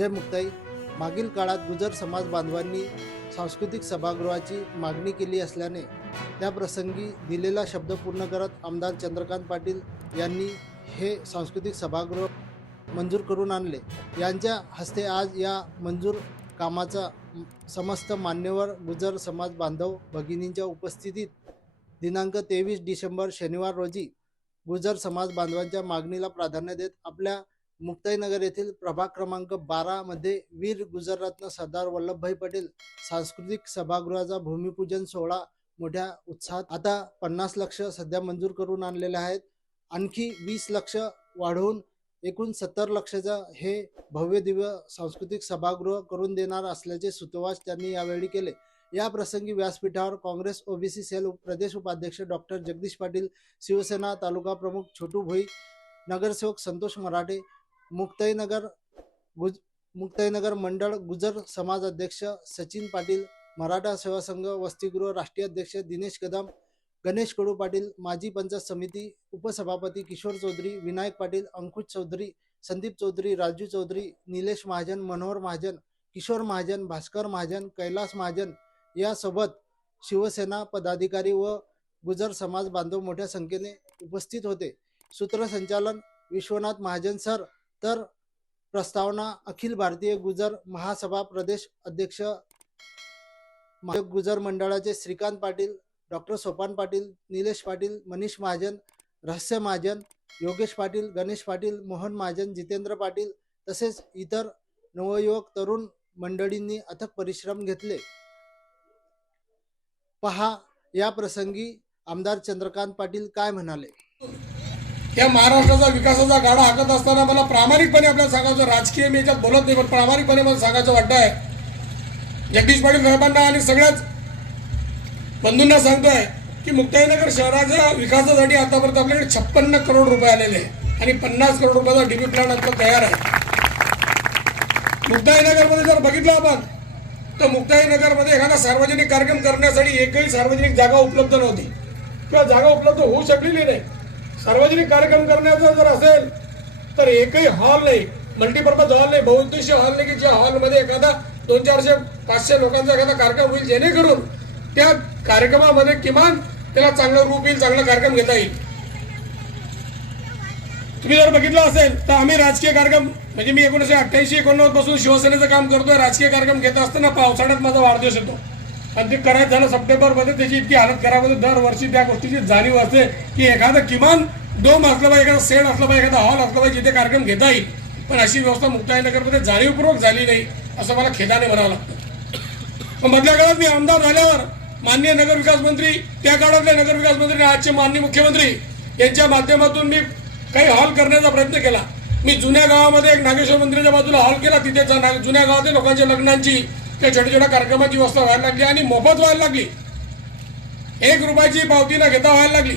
जय मुक्ताई। मागील काळात गुजर समाज बांधवांनी सांस्कृतिक सभागृहाची मागणी केली असल्याने त्या प्रसंगी दिलेला शब्द पूर्ण करत आमदार चंद्रकांत पाटील यांनी हे सांस्कृतिक सभागृह मंजूर करून आणले। यांच्या हस्ते आज या मंजूर कामाचा समस्त मान्यवर गुजर समाज बांधव भगिनींच्या उपस्थितीत दिनांक 23 डिसेंबर शनिवार रोजी गुजर समाज बांधवांच्या मागणीला प्राधान्य देत आपल्या मुक्ताईनगर येथील प्रभाग क्रमांक 12 मध्ये वीर गुजररत्न सरदार वल्लभभाई पटेल सांस्कृतिक सभागृहाचा भूमिपूजन सोहळा मोठ्या उत्साहात आता 50 लक्ष सध्या मंजूर करून आणलेले आहेत। आणखी 20 लक्ष वाढवून एकूण 70 लक्षाचा हे भव्य दिव्य सांस्कृतिक सभागृह करून देणार असल्याचे सुतोवाच त्यांनी यावेळी केले। या प्रसंगी व्यासपीठावर काँग्रेस ओबीसी सेल प्रदेश उपाध्यक्ष डॉक्टर जगदीश पाटील, शिवसेना तालुका प्रमुख छोटू भोई, नगरसेवक संतोष मराठे, मुक्ताईनगर मंडळ गुजर समाज अध्यक्ष सचिन पाटील, मराठा सेवा संघ वसतिगृह राष्ट्रीय अध्यक्ष दिनेश कदम, गणेश कडू पाटील, माजी पंचायत समिती उपसभापती किशोर चौधरी, विनायक पाटील, अंकुश चौधरी, संदीप चौधरी, राजू चौधरी, निलेश महाजन, मनोहर महाजन, किशोर महाजन, भास्कर महाजन, कैलास महाजन यासोबत शिवसेना पदाधिकारी व गुजर समाज बांधव मोठ्या संख्येने उपस्थित होते। सूत्रसंचालन विश्वनाथ महाजन सर, तर प्रस्तावना अखिल भारतीय गुजर महासभा प्रदेश अध्यक्ष गुजर मंडळाचे श्रीकांत पाटील, डॉक्टर सोपान पाटील, निलेश पाटील, मनीष महाजन, रहस्य महाजन, योगेश पाटील, गणेश पाटील, मोहन महाजन, जितेंद्र पाटील तसेच इतर नवयुवक तरुण मंडळींनी अथक परिश्रम घेतले। पहा या प्रसंगी आमदार चंद्रकांत पाटील काय म्हणाले। या महाराष्ट्राचा विकासाचा गाडा हाकत असताना मला प्रामाणिकपणे आपल्याला सांगायचं, राजकीय मी याच्यात बोलत नाही पण प्रामाणिकपणे मला सांगायचं वाटतंय, जगदीश पाटील साहेबांना आणि सगळ्याच बंधूंना सांगतोय की मुक्ताईनगर शहराच्या विकासासाठी आतापर्यंत आपल्याकडे 56 करोड रुपये आलेले आहे आणि 50 करोड रुपयाचा डीबी प्लॅन आता तयार आहे। मुक्ताईनगरमध्ये जर बघितलं आपण तर मुक्ताईनगरमध्ये एखादा सार्वजनिक कार्यक्रम करण्यासाठी एकही सार्वजनिक जागा उपलब्ध नव्हती किंवा जागा उपलब्ध होऊ शकलेली नाही। सार्वजनिक कार्यक्रम करण्याचा जर असेल तर एकही हॉल नाही, मल्टीपर्पज हॉल नाही, बहुउद्देशीय हॉल नाही की ज्या हॉलमध्ये एखादा 200-400-500 लोकांचा एखादा कार्यक्रम होईल, जेणेकरून त्या कार्यक्रमामध्ये किमान त्याला चांगलं रूप येईल, चांगला कार्यक्रम घेता येईल। तुम्ही जर बघितलं असेल तर आम्ही राजकीय कार्यक्रम म्हणजे मी 1988-89 पासून शिवसेनेचं काम करतोय। राजकीय कार्यक्रम घेत असताना पावसाळ्यात माझा वाढदिवस येतो आणि ते करायचं झालं सप्टेंबरमध्ये, त्याची इतकी हालत खराब होते। दरवर्षी त्या गोष्टीची जाणीव असते की एखादं किमान डोम असलं पाहिजे, एखादा सेट असला पाहिजे, एखादा हॉल असला पाहिजे जिथे कार्यक्रम घेता येईल, पण अशी व्यवस्था मुक्ताईनगरमध्ये जाणीवपूर्वक झाली नाही असं मला खेदाने म्हणावं लागतं। पण मधल्या काळात मी आमदार झाल्यावर माननीय नगरविकास मंत्री, त्या काळातले नगरविकास मंत्री आजचे माननीय मुख्यमंत्री यांच्या माध्यमातून मी काही हॉल करण्याचा प्रयत्न केला। मी जुन्या गावामध्ये एक नागेश्वर मंदिराच्या बाजूला हॉल केला, तिथे जुन्या गावातील लोकांच्या लग्नांची त्या छोट्या छोट्या कार्यक्रमाची व्यवस्था व्हायला लागली आणि मोफत व्हायला लागली, 1 रुपयाची पावती न घेता व्हायला लागली।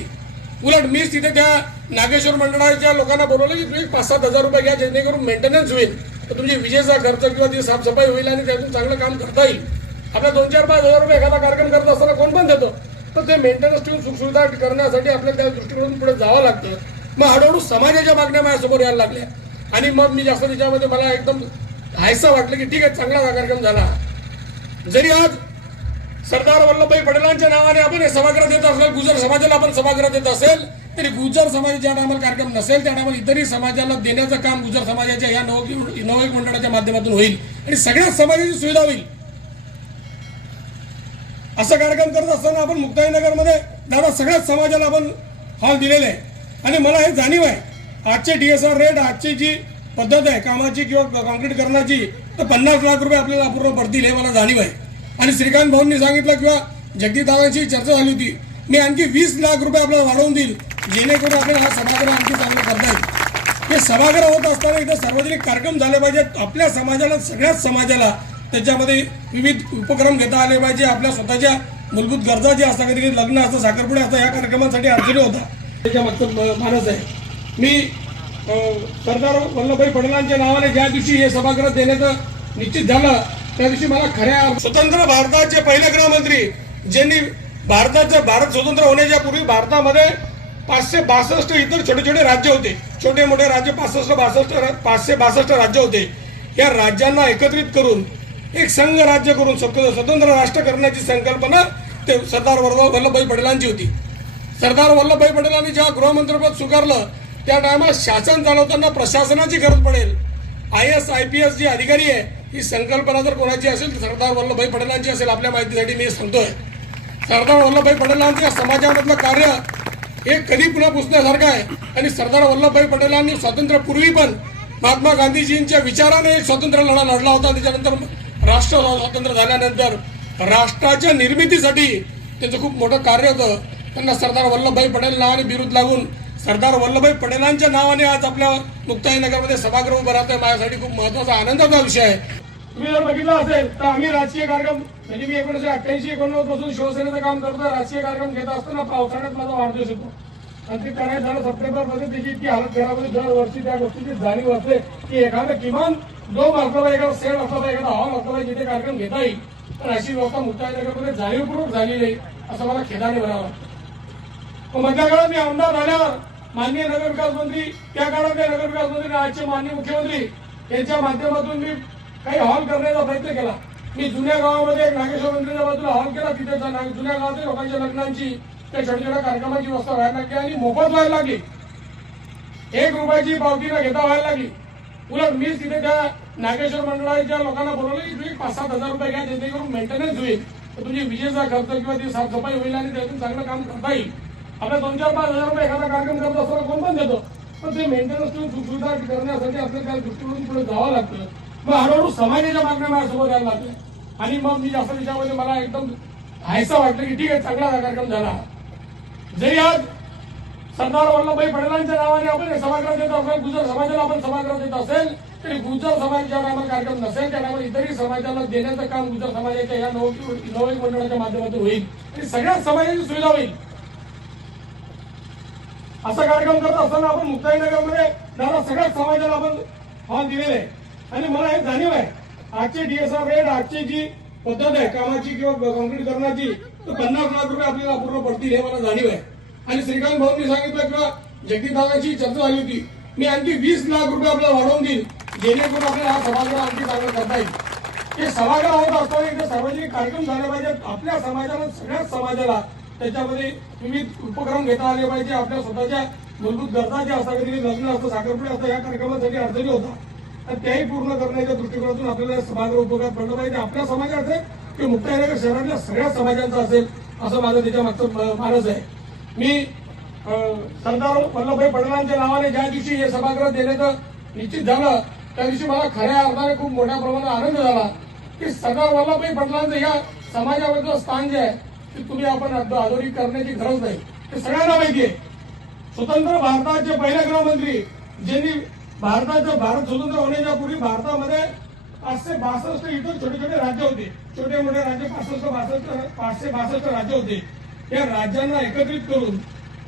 उलट मीच तिथे त्या नागेश्वर मंडळाच्या लोकांना बोलवलं की तुम्ही 5-7 हजार रुपये घ्या, जेणेकरून मेंटेनन्स होईल, तर तुमची विजेचा खर्च किंवा ती साफसफाई होईल आणि त्यातून चांगलं काम करता येईल। आपल्या 2-4-5 हजार रुपये एखादा कार्यक्रम करत असताना कोण पण देतो, तर ते मेंटेनन्स ठेवून सुखसुविधा करण्यासाठी आपल्याला त्या दृष्टीकोनातून पुढे जावं लागतं। मग हळूहळू समाजाच्या मागण्या माझ्यासमोर यायला लागल्या आणि मग मी जास्त त्याच्यामध्ये मला एकदम हायसा वाटलं की ठीक आहे, चांगला कार्यक्रम झाला। जरी आज सरदार वल्लभभाई पटेलांच्या नावाने आपण हे सभागृह देत असेल, गुजर समाजाला आपण सभागृह देत असेल, तरी गुजर समाजाच्या ज्या टायमाला कार्यक्रम नसेल त्या टायमाला इतरही समाजाला देण्याचं काम गुजर समाजाच्या या नवयुवक मंडळाच्या माध्यमातून होईल आणि सगळ्याच समाजाची सुविधा होईल। असं कार्यक्रम करत असताना आपण मुक्ताईनगरमध्ये दादा सगळ्याच समाजाला आपण हॉल दिलेले आहे आणि मला हे जाणीव आहे आजचे DSR रेट, आजची जी पद्धत आहे कामाची किंवा कॉन्क्रीट करण्याची, तर 50 लाख रुपये आपल्याला अपूर्ण पडतील हे मला जाणीव आहे। आणि श्रीकांत भाऊंनी सांगितलं किंवा जगदीशदादांची चर्चा झाली होती, मी आणखी 20 लाख रुपये आपल्याला वाढवून देईल, जेणेकरून आपल्याला हा सभागृह आणखी चांगलं करता येईल। हे सभागृह होत असताना इथं सार्वजनिक कार्यक्रम झाले पाहिजेत, आपल्या समाजाला सगळ्याच समाजाला त्याच्यामध्ये विविध उपक्रम घेता आले पाहिजे। आपल्या स्वतःच्या मूलभूत गरजा ज्या असतात, कधी कधी लग्न असतं, साखरपुडा असतं, या कार्यक्रमांसाठी अडचणी होता, त्याच्या मागचं मानस आहे। मी सरदार वल्लभभाई पटेलांच्या नावाने ज्या दिवशी हे सभागृह देण्याचं निश्चित झालं त्या दिवशी मला खऱ्या स्वतंत्र भारताचे पहिले गृहमंत्री, ज्यांनी भारत स्वतंत्र होण्याच्या पूर्वी भारतामध्ये 562 इतर छोटे छोटे राज्य होते, छोटे मोठे राज्य 562 राज्य होते। या राज्यांना एकत्रित करून एक संघ राज्य करून स्वतंत्र राष्ट्र करण्याची संकल्पना ते सरदार वल्लभभाई पटेलांची होती. सरदार वल्लभभाई पटेलांनी जेव्हा गृहमंत्रीपद स्वीकारलं त्या टायमात शासन चालवताना प्रशासनाची गरज पडेल. IAS IPS जी अधिकारी आहे ही संकल्पना जर कोणाची असेल तर सरदार वल्लभभाई पटेलांची असेल. आपल्या माहितीसाठी मी सांगतोय, सरदार वल्लभभाई पटेलांचं या समाजामधलं कार्य हे कधी पुन्हा पुसण्यासारखं आहे. आणि सरदार वल्लभभाई पटेलांनी स्वातंत्र्यापूर्वी पण महात्मा गांधीजींच्या विचाराने एक स्वातंत्र्य लढा लढला होता. त्याच्यानंतर राष्ट्र स्वातंत्र्य झाल्यानंतर राष्ट्राच्या निर्मितीसाठी त्यांचं खूप मोठं कार्य होतं. त्यांना सरदार वल्लभभाई पटेल नावाने बिरुद लागून सरदार वल्लभभाई पटेलांच्या नावाने आज आपल्या मुक्ताईनगरमध्ये सभागृह उभं राहतंय. माझ्यासाठी खूप महत्वाचा आनंदाचा विषय आहे. तुम्ही जर बघितलं असेल तर आम्ही राजकीय कार्यक्रम म्हणजे मी 1988-89 पासून शिवसेनेचं काम करतोय. राजकीय कार्यक्रम घेत असताना पावसाळ्यात माझा वाढदिवस होतो आणि ते करायचं झालं सप्टेंबरमध्ये. त्याची इतकी हालत खराब होती. दरवर्षी त्या गोष्टीची जाणीव असते की एखादं किमान डोम असला पाहिजे, एखादा सेट असला पाहिजे, एखादा हॉल असला पाहिजे जिथे कार्यक्रम घेता येईल. तर अशी व्यवस्था मुक्ताईनगरमध्ये जाणीवपूर्वक झाली नाही असं मला खेदाने म्हणावं. मधल्या काळात मी आमदार झाल्यावर माननीय नगरविकास मंत्री, त्या काळातले नगरविकास मंत्री आजचे माननीय मुख्यमंत्री यांच्या माध्यमातून मी काही हॉल करण्याचा प्रयत्न केला. मी जुन्या गावामध्ये एक नागेश्वर मंदिराच्या बाजूला हॉल केला. तिथे जुन्या गावातील लोकांच्या लग्नांची त्या छोट्या छोट्या कार्यक्रमाची व्यवस्था व्हायला लागली आणि मोफत व्हायला लागली. 1 रुपयाची पावती न घेता व्हायला लागली. उलट मीच तिथे त्या नागेश्वर मंडळाच्या लोकांना बोलवलं की तुम्ही 5-7 हजार रुपये घ्या, जेणेकरून मेंटेनन्स होईल, तर तुमची विजेचा खर्च किंवा ती साफसफाई होईल आणि त्यातून चांगलं काम करता येईल. आपल्या 2-4-5 हजार रुपये एखादा कार्यक्रम करत असताना कोण पण देतो, पण ते मेंटेनन्स सुविधा करण्यासाठी आपल्याला त्या दृष्टीकोनातून पुढे जावं लागतं. मग हळूहळू समाजाच्या मागण्या माझ्यासोबत यायला लागल्या आणि मग मी जास्त विचारामध्ये मला एकदम हायसा वाटलं की ठीक आहे, चांगला कार्यक्रम झाला. जरी आज सरदार वल्लभभाई पटेलांच्या नावाने आपण एक सभागृह देत असेल, गुजर समाजाला आपण सभागृह देत असेल, तरी गुजर समाजाच्या नावाने कार्यक्रम नसेल त्या नावाने इतरही समाजाला देण्याचं काम गुजर समाजाच्या या नवयुग मंडळाच्या माध्यमातून होईल आणि सगळ्याच समाजाची सुविधा होईल. असा कार्यक्रम करत असताना आपण मुक्ताईनगरमध्ये सगळ्याच समाजाला आपण हॉल दिलेले आहे. आणि मला हे जाणीव आहे आजची DSR रेट, आजची जी पद्धत आहे कामाची किंवा कॉन्क्रीटीकरणाची, तर 50 लाख रुपये आपल्याला अपूर्ण पडतील हे मला जाणीव आहे. आणि श्रीकांत भाऊंनी सांगितलं किंवा जगदीशदादाची चर्चा झाली होती, मी आणखी 20 लाख रुपये आपल्याला वाढवून देईल जेणेकरून आपल्याला हा सभागृह आणखी चांगलं करता येईल. हे सभागृह होत असताना इथे सार्वजनिक कार्यक्रम झाले पाहिजेत. आपल्या समाजाला, सगळ्याच समाजाला त्याच्यामध्ये विविध उपक्रम घेता आले पाहिजे. आपल्या स्वतःच्या मूलभूत गरजा ज्या असतात, कधी लग्न असतं, साखरपुडा असतं, या कार्यक्रमासाठी अडचणी होतात आणि त्याही पूर्ण करण्याच्या दृष्टिकोनातून आपल्याला सभागृह उपयोगात पडलं पाहिजे. आपल्या समाजात असेल किंवा मुक्ताईनगर शहरातल्या सगळ्या समाजांचा असेल असं माझं त्याच्या मागचं मानस आहे. मी सरदार वल्लभभाई पटेलांच्या नावाने ज्या दिवशी हे सभागृह देण्याचं निश्चित झालं त्या दिवशी मला खऱ्या अर्थाने खूप मोठ्या प्रमाणात आनंद झाला की सरदार वल्लभभाई पटेलांचं या समाजामधलं स्थान जे आहे ते तुम्ही आपण अधोरेखित करण्याची गरज नाही. ते सगळ्यांना माहिती आहे. स्वतंत्र भारताचे पहिले गृहमंत्री ज्यांनी भारत स्वतंत्र होण्याच्या पूर्वी भारतामध्ये 562 इतर छोटे छोटे राज्य होते. छोटे मोठे राज्य 562 राज्य होते. या राज्यांना एकत्रित करून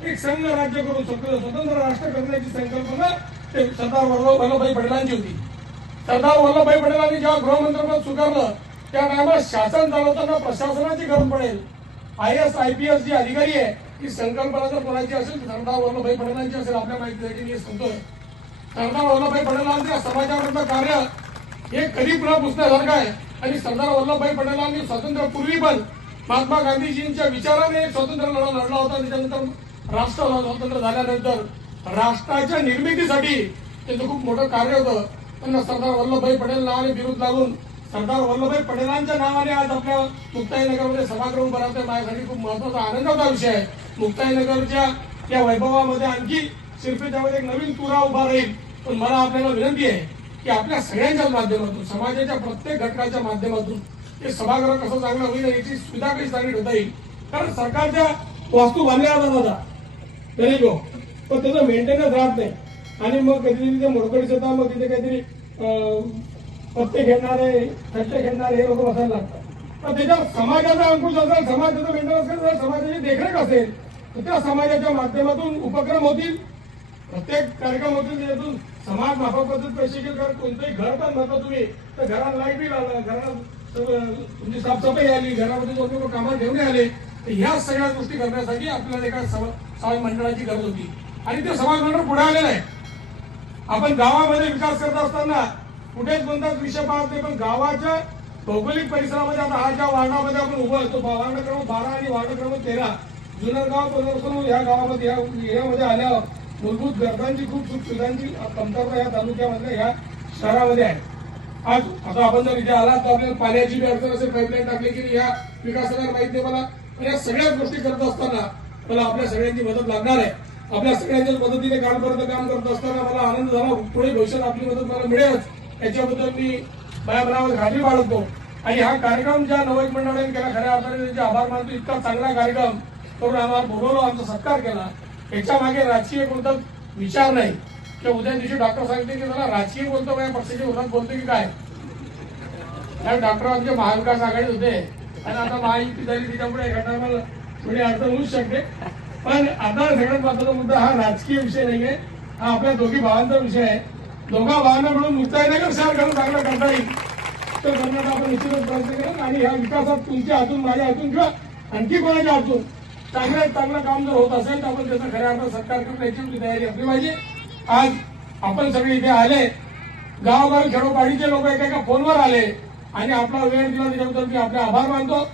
एक संघ राज्य करून स्वतंत्र राष्ट्र करण्याची संकल्पना ते सरदार वल्लभभाई पटेलांची होती. सरदार वल्लभभाई पटेलांनी जेव्हा गृहमंत्रीपद स्वीकारलं त्या टायमात शासन चालवताना प्रशासनाची गरज पडेल. IAS IPS जी अधिकारी आहे ही संकल्पना जर कोणाची असेल तर सरदार वल्लभभाई पटेलांची असेल. आपल्या माहितीसाठी मी सांगतोय, सरदार वल्लभभाई पटेलांच्या समाजामधलं कार्य हे कधी पुन्हा पुसण्यासारखं आहे. आणि सरदार वल्लभभाई पटेलांनी स्वातंत्र्यापूर्वी पण महात्मा गांधीजींच्या विचाराने एक स्वातंत्र्य लढा लढला होता. त्याच्यानंतर राष्ट्र स्वातंत्र्य झाल्यानंतर राष्ट्राच्या निर्मितीसाठी त्यांचं खूप मोठं कार्य होतं. त्यांना सरदार वल्लभभाई पटेल नावाने बिरुद लागून सरदार वल्लभभाई पटेलांच्या नावाने आज आपल्या मुक्ताईनगरमध्ये सभागृह उभं राहतंय. माझ्यासाठी खूप महत्वाचा आनंदाचा विषय आहे. मुक्ताईनगरच्या या वैभवामध्ये आणखी शिरपी त्यामध्ये एक नवीन तुरा उभा राहील. पण मला आपल्याला विनंती आहे की आपल्या सगळ्यांच्याच माध्यमातून, समाजाच्या प्रत्येक घटकाच्या माध्यमातून हे सभागृह कसं चांगलं होईल याची सुविधा कशी चांगली ठेवता येईल. कारण सरकारच्या वास्तू बांधल्या जातात तरी जो, पण त्याचं मेंटेनन्स राहत नाही आणि मग कधीतरी तिथे मोडकळीस येतात. मग तिथे काहीतरी पत्ते खेळणारे, खट्टे खेळणारे हे लोक बसायला लागतात. तर त्याच्या समाजाचा अंकुश असेल, समाजाचं मेंटेनन्स असेल, समाजाची देखरेख असेल तर त्या समाजाच्या माध्यमातून उपक्रम होतील, प्रत्येक कार्यक्रम होतील. त्यातून समाज माफक पैसे घेईल. कारण कोणतंही घर पण म्हणता तुम्ही तर घरात लाईट बिल आलं, घरात तुमची साफसफाई आली, घरामध्ये दोन लोक कामाला ठेवणे आले, तर ह्या सगळ्या गोष्टी करण्यासाठी आपल्याला एका समाज मंडळाची गरज होती आणि ते समाज मंडळ पुढे आलेलं आहे. आपण गावामध्ये विकास करत असताना कुठेच कोणताच विषय पाहत नाही, पण गावाच्या भौगोलिक परिसरामध्ये आता हा ज्या वार्डामध्ये आपण उभं असतो, वार्ड क्रमांक 12 आणि वार्ड क्रमांक 13 जुन्नरगाव पुनर्वसन या गावामध्ये यामध्ये आल्यावर मूलभूत गरजांची खूप सुविधांची कमतरता या तालुक्यामधल्या या शहरामध्ये आहे. आज आता आपण जर इथे आलात तर आपल्याला पाण्याची बी अडचण असेल, पाईपलाईन टाकली की या विकासाला माहिती नाही मला, पण या सगळ्याच गोष्टी करत असताना मला आपल्या सगळ्यांची मदत लागणार आहे. आपल्या सगळ्यांच्या मदतीने काम करत असताना मला आनंद झाला. पुढे भविष्यात आपली मदत मला मिळेलच याच्याबद्दल मी माझ्या मनामध्ये खात्री बाळगतो. आणि हा कार्यक्रम ज्या नवयुवक मंडळाने केला, खऱ्या अर्थाने त्यांचे आभार मानतो. इतका चांगला कार्यक्रम करून आम्हाला बोलवलं, आमचा सत्कार केला. याच्या मागे राजकीय कोणता विचार नाही की उद्या दिवशी डॉक्टर सांगते की मला राजकीय बोलतो माझ्या पक्षाच्या विरोधात बोलतो की काय. डॉक्टर आमचे महाविकास आघाडीत होते आणि आता महायुती झाली, त्याच्यामुळे घटना मला थोडी अडचण होऊच शकते. पण आता सगळ्यात महत्वाचा मुद्दा हा राजकीय विषय नाहीये, हा आपल्या दोघी भावांचा विषय आहे. दोघा भावांना मिळून मुक्ताईनगर शहर करून चांगलं करता येईल तर करण्याचा आपण निश्चितच प्रयत्न करू. आणि ह्या विकासात तुमच्या हातून, माझ्या हातून किंवा आणखी कोणाच्या हातून चांगलं काम जर होत असेल तर आपण त्याचा खऱ्या अर्थात सत्कार करण्याची तयारी असली पाहिजे. आज आपण सगळे इथे आले, गावोगावी खेडोपाडीचे लोक एका फोनवर आले आणि आपला वेळ दिला त्याच्याबद्दल मी आपले आभार मानतो.